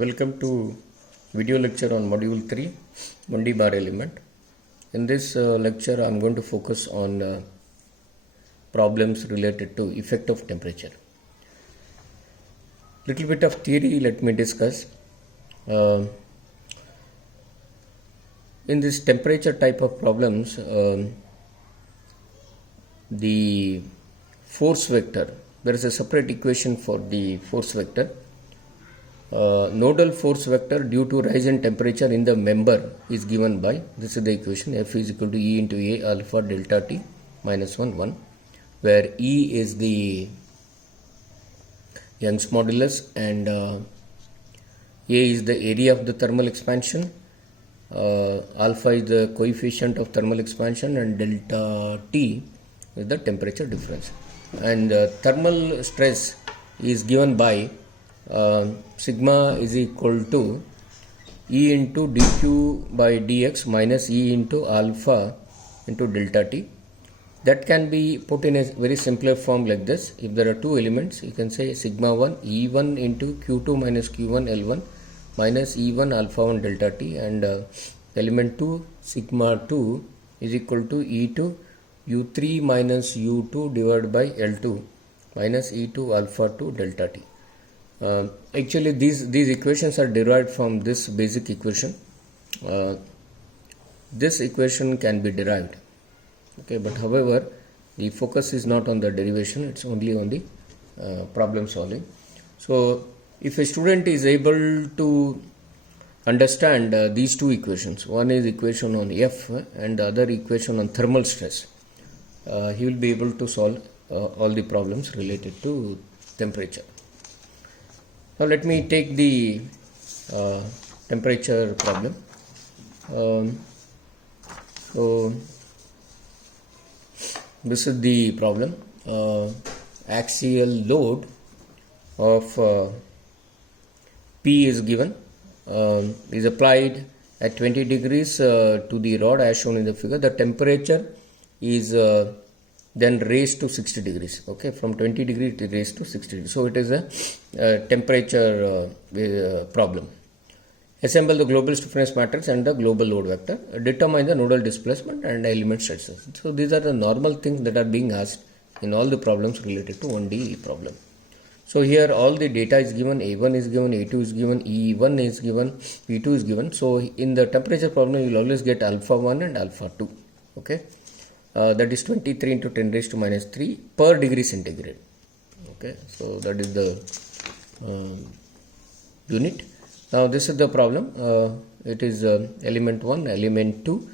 Welcome to video lecture on module 3 1D bar element. In this lecture I am going to focus on problems related to effect of temperature. Little bit of theory let me discuss. In this temperature type of problems, the force vector, there is a separate equation for the force vector. Nodal force vector due to rise in temperature in the member is given by, this is the equation, F is equal to E into A alpha delta T minus 1 1, where E is the Young's modulus and A is the area of the thermal expansion, alpha is the coefficient of thermal expansion, and delta T is the temperature difference. And thermal stress is given by sigma is equal to E into dq by dx minus E into alpha into delta T. That can be put in a very simpler form like this. If there are two elements, you can say sigma 1 E1 into Q2 minus Q1 L1 minus E1 alpha 1 delta T, and element 2 sigma 2 is equal to E2 U3 minus U2 divided by L2 minus E2 alpha 2 delta T. Actually these equations are derived from this basic equation. This equation can be derived, okay, but however the focus is not on the derivation, it's only on the problem solving. So if a student is able to understand these two equations, one is equation on F and the other equation on thermal stress, he will be able to solve all the problems related to temperature. Now let me take the temperature problem. So this is the problem. Axial load of P is given, is applied at 20 degrees to the rod as shown in the figure. The temperature is then raised to 60 degrees, okay, from 20 degrees it is raised to 60 degrees. So it is a temperature problem. Assemble the global stiffness matrix and the global load vector. Determine the nodal displacement and element stresses. So these are the normal things that are being asked in all the problems related to 1D problem. So here all the data is given, A1 is given, A2 is given, E1 is given, E2 is given. So in the temperature problem you will always get alpha 1 and alpha 2, okay. That is 23 into 10 raised to minus 3 per degree centigrade, okay. So that is the unit. Now this is the problem. It is element 1, element 2,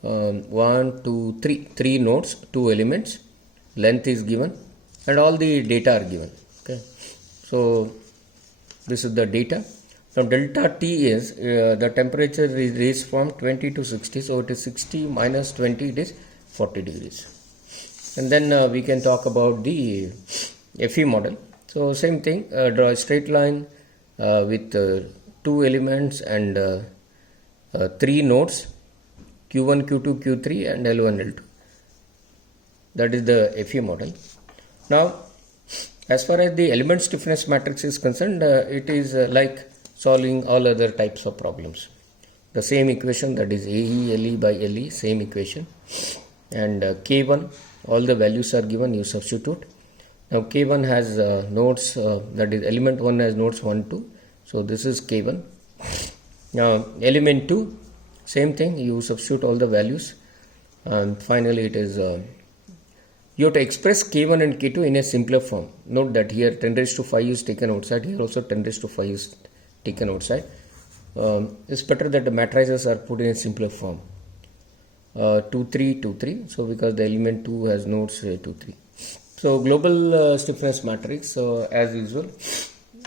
1, 2, 3, 3 nodes, 2 elements, length is given and all the data are given, okay. So this is the data. Now delta T is the temperature is raised from 20 to 60, so it is 60 minus 20, it is 40 degrees. And then we can talk about the FE model. So same thing, draw a straight line with 2 elements and 3 nodes, Q1, Q2, Q3 and L1, L2. That is the FE model. Now as far as the element stiffness matrix is concerned, it is like solving all other types of problems. The same equation, that is AE LE by LE, same equation. And K1, all the values are given, you substitute. Now K1 has nodes, that is element 1 has nodes 1, 2. So this is K1. Now element 2, same thing, you substitute all the values. And finally it is, you have to express K1 and K2 in a simpler form. Note that here 10 raised to 5 is taken outside, here also 10 raised to 5 is taken outside. It's better that the matrices are put in a simpler form. 2 3 2 3, so because the element 2 has nodes 2 3. So global stiffness matrix, as usual,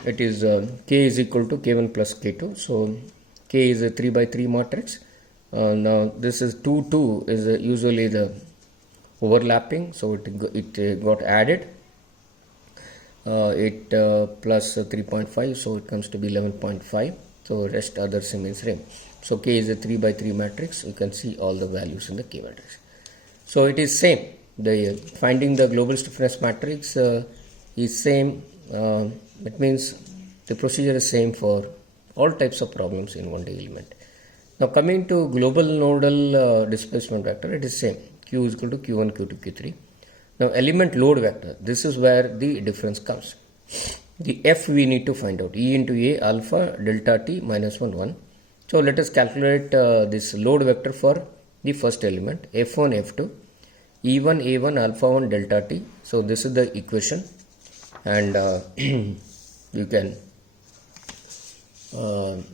it is K is equal to K1 plus K2. So K is a 3 by 3 matrix. Now this is 2 2 is usually the overlapping, so it got added, it plus 3.5, so it comes to be 11.5. So rest others remains same. So K is a 3 by 3 matrix. You can see all the values in the K matrix. So it is same. The finding the global stiffness matrix is same. It means the procedure is same for all types of problems in 1D element. Now coming to global nodal displacement vector, it is same. Q is equal to Q1, Q2, Q3. Now element load vector, this is where the difference comes. The F we need to find out, E into A alpha delta T minus 1, 1. So let us calculate this load vector for the first element, F1, F2, E1, A1 alpha 1 delta T. So this is the equation, and you can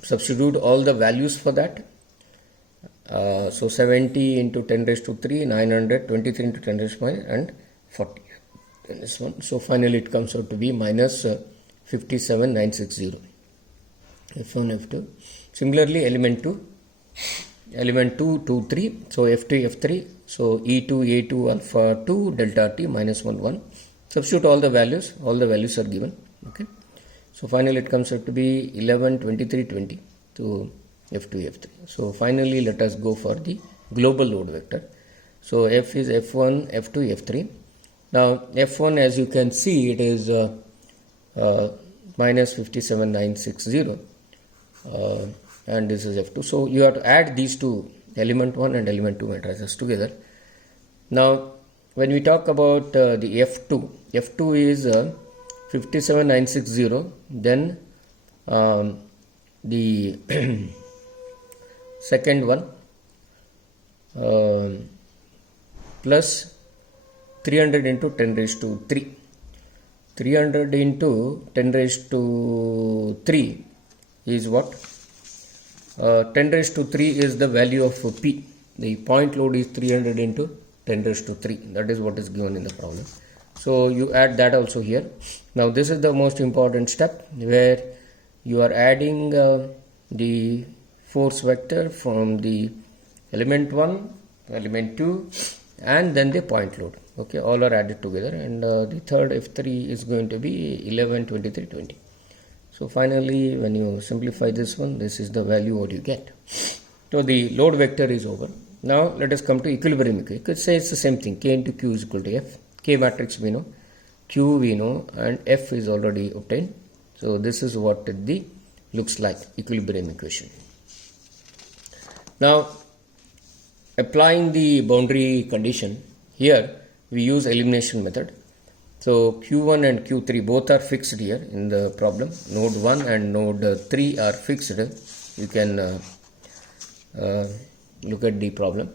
substitute all the values for that. So 70 into 10 raised to 3, 900, 23 into 10 raised to 5, and 40. And this one. So finally it comes out to be minus 57960. F1, F2. Similarly, element 2, 2, 3. So F2, F3. So E2, A2 alpha 2 delta T minus 1, 1. Substitute all the values are given. Okay. So finally it comes out to be 11, 23, 20 to F2, F3. So finally let us go for the global load vector. So F is F1, F2, F3. Now F1, as you can see, it is minus 57960, and this is F2. So you have to add these two, element 1 and element 2 matrices together. Now when we talk about the F2 is 57960, then the second one plus 300 into 10 raised to 3. 300 into 10 raised to 3 is what? 10 raised to 3 is the value of P. The point load is 300 into 10 raised to 3. That is what is given in the problem. So you add that also here. Now this is the most important step, where you are adding the force vector from the element 1, element 2, and then the point load. Okay, all are added together, and the third F3 is going to be 11, 23, 20. So finally when you simplify this one, this is the value what you get. So the load vector is over. Now let us come to equilibrium equation. You could say it's the same thing. K into Q is equal to F. K matrix we know, Q we know, and F is already obtained. So this is what the looks like, equilibrium equation. Now applying the boundary condition, here we use elimination method. So Q1 and Q3 both are fixed here in the problem. Node 1 and node 3 are fixed. You can look at the problem.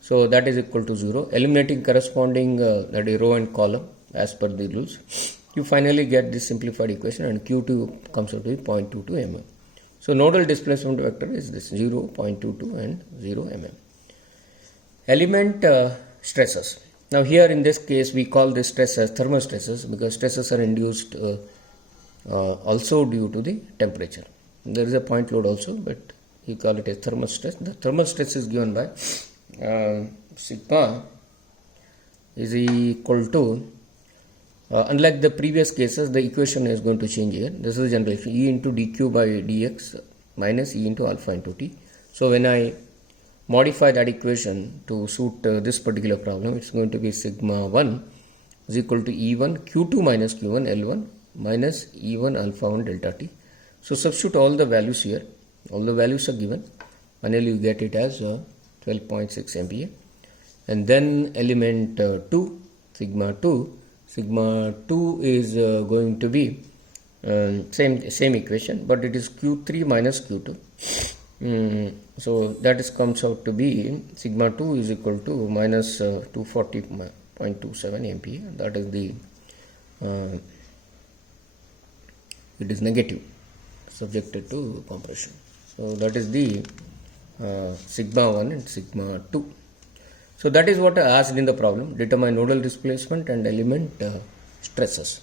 So that is equal to 0. Eliminating corresponding that is row and column as per the rules, you finally get this simplified equation, and Q2 comes out to be 0.22 mm. So nodal displacement vector is this 0, 0.22 and 0 mm. Element stresses. Now here in this case we call this stress as thermal stresses, because stresses are induced also due to the temperature. There is a point load also, but we call it as thermal stress. The thermal stress is given by sigma is equal to, unlike the previous cases, the equation is going to change here. This is general equation, E into dq by dx minus E into alpha into t. So when I modify that equation to suit this particular problem, it's going to be sigma 1 is equal to E1 Q2 minus Q1 L1 minus E1 alpha 1 delta t. So substitute all the values here. All the values are given. Finally you get it as 12.6 MPa. And then element 2, sigma 2 is going to be same equation, but it is Q3 minus Q2. So that is comes out to be sigma 2 is equal to minus 240.27 MPa. That is the it is negative, subjected to compression. So that is the sigma 1 and sigma 2. So that is what I asked in the problem. Determine nodal displacement and element stresses.